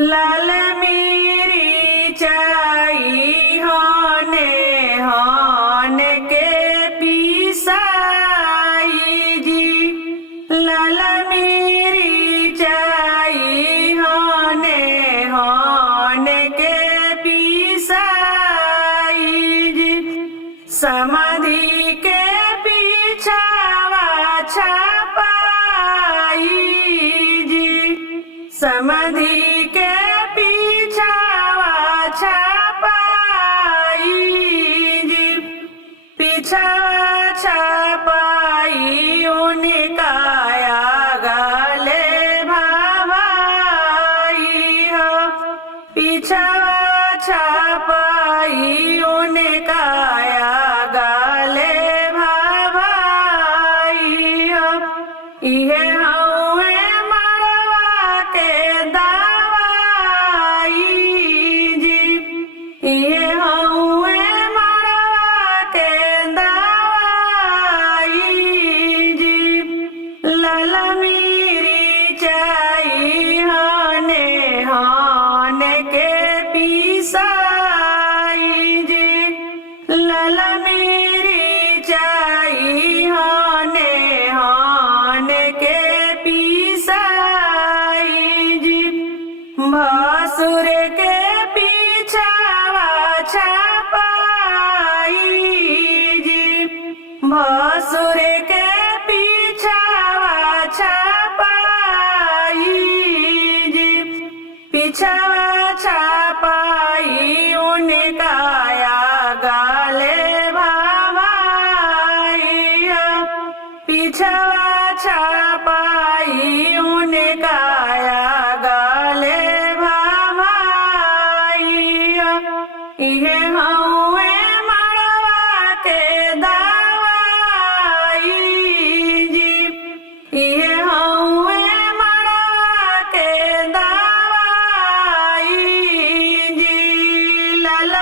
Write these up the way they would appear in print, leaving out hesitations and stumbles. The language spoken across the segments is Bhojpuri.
लाल मिरचाई होने होने के पिसाई जी। लाल मिरचाई होने होने के पिसाई जी। समाधि के पीछावा छापाई जी। समाधि के पीछावा छापाई जी। पीछावा छापाई उनका गले भाई हो। पीछावा छापाई उनका गले भाई हो। इहे हउए मड़वा के दवाई जी। इहे हउए मड़वा के दवाई जी। लाल मिरचाई होने होने के पिसाई जी। लाल मिरचाई होने होने के पिसाई जी। भसुर के पीछावा छापाई जी। भसुर के पीछावा छापाई जी। पीछावा छापाई उनका गले भाई हो। पीछावा छापाई उनका गले भाई हो। इहे हउए मड़वा के दवाई जी। इहे हउए मड़वा के दवाई जी। लाल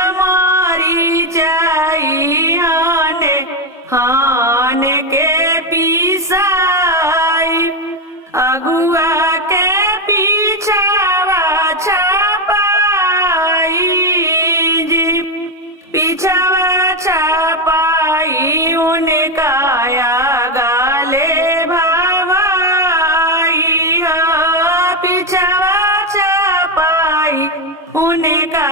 मिरचाई होने होने के पिसाई अगुआ के पीछावा छापाई जी। पीछावा छापाई उनका गले भाई हो। पीछावा छापाई उनका